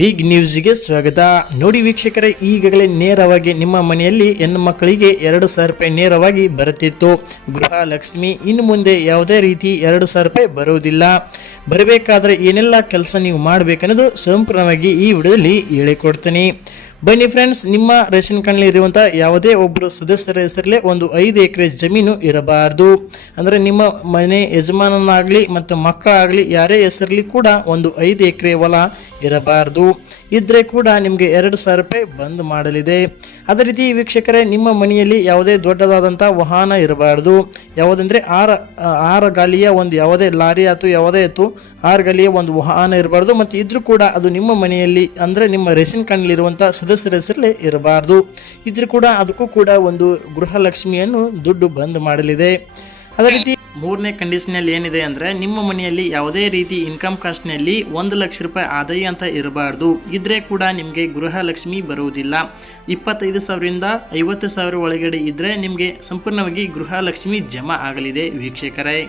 Big ನ್ಯೂಸ್ಗೆ ಸ್ವಾಗತ. ನೋಡಿ ವೀಕ್ಷಕರೇ, ಈಗಾಗಲೇ ನೇರವಾಗಿ ನಿಮ್ಮ ಮನೆಯಲ್ಲಿ ಹೆಣ್ಣು ಮಕ್ಕಳಿಗೆ ಎರಡು ಸಾವಿರ ರೂಪಾಯಿ ನೇರವಾಗಿ ಬರುತ್ತಿತ್ತು. ಗೃಹ ಲಕ್ಷ್ಮಿ, ಇನ್ನು ಮುಂದೆ ಯಾವುದೇ ರೀತಿ ಎರಡು ಸಾವಿರ ರೂಪಾಯಿ ಬರುವುದಿಲ್ಲ. ಬರಬೇಕಾದ್ರೆ ಏನೆಲ್ಲ ಕೆಲಸ ನೀವು ಮಾಡಬೇಕನ್ನೋದು ಸಂಪೂರ್ಣವಾಗಿ ಈ ವಿಡಿಯೋದಲ್ಲಿ ಹೇಳಿಕೊಡ್ತೀನಿ. ಬನ್ನಿ ಫ್ರೆಂಡ್ಸ್ ನಿಮ್ಮ ರೇಷನ್ ಕಾರ್ಡ್ನಲ್ಲಿ ಇರುವಂಥ ಯಾವುದೇ ಒಬ್ಬರು ಸದಸ್ಯರ ಹೆಸರಲ್ಲೇ ಒಂದು ಐದು ಎಕರೆ ಜಮೀನು ಇರಬಾರದು. ಅಂದರೆ ನಿಮ್ಮ ಮನೆ ಯಜಮಾನನಾಗಲಿ ಮತ್ತು ಮಕ್ಕಳಾಗಲಿ ಯಾರೇ ಹೆಸರಲ್ಲಿ ಕೂಡ ಒಂದು ಐದು ಎಕರೆ ಹೊಲ ಇರಬಾರದು. ಇದ್ರೆ ಕೂಡ ನಿಮಗೆ ಎರಡು ಸಾವಿರ ರೂಪಾಯಿ ಬಂದ್ ಮಾಡಲಿದೆ. ಅದೇ ರೀತಿ ವೀಕ್ಷಕರೇ, ನಿಮ್ಮ ಮನೆಯಲ್ಲಿ ಯಾವುದೇ ದೊಡ್ಡದಾದಂಥ ವಾಹನ ಇರಬಾರ್ದು. ಯಾವುದಂದರೆ ಆರ ಆರ ಗಾಲಿಯ ಒಂದು ಯಾವುದೇ ಲಾರಿ ಆಯ್ತು ಯಾವುದೇ ಆಯಿತು ಆರು ಗಾಲಿಯ ಒಂದು ವಾಹನ ಇರಬಾರ್ದು. ಮತ್ತು ಇದ್ರೂ ಕೂಡ ಅದು ನಿಮ್ಮ ಮನೆಯಲ್ಲಿ, ಅಂದರೆ ನಿಮ್ಮ ರೇಷನ್ ಕಾರ್ಡ್ನಲ್ಲಿರುವಂಥ ಸದಸ್ಯರ ಹೆಸರಲ್ಲೇ ಇರಬಾರ್ದು. ಇದ್ರೂ ಕೂಡ ಅದಕ್ಕೂ ಕೂಡ ಒಂದು ಗೃಹಲಕ್ಷ್ಮಿಯನ್ನು ದುಡ್ಡು ಬಂದ್ ಮಾಡಲಿದೆ. ಅದೇ ರೀತಿ ಮೂರನೇ ಕಂಡೀಷನಲ್ಲಿ ಏನಿದೆ ಅಂದರೆ ನಿಮ್ಮ ಮನೆಯಲ್ಲಿ ಯಾವುದೇ ರೀತಿ ಇನ್ಕಮ್ ಕಾಸ್ಟ್ನಲ್ಲಿ ಒಂದು ಲಕ್ಷ ರೂಪಾಯಿ ಆದಾಯ ಅಂತ ಇರಬಾರ್ದು. ಇದ್ರೆ ಕೂಡ ನಿಮಗೆ ಗೃಹಲಕ್ಷ್ಮಿ ಬರುವುದಿಲ್ಲ. ಇಪ್ಪತ್ತೈದು ಸಾವಿರದಿಂದ ಐವತ್ತು ಸಾವಿರ ಒಳಗಡೆ ಇದ್ದರೆ ನಿಮಗೆ ಸಂಪೂರ್ಣವಾಗಿ ಗೃಹಲಕ್ಷ್ಮಿ ಜಮಾ ಆಗಲಿದೆ ವೀಕ್ಷಕರೇ.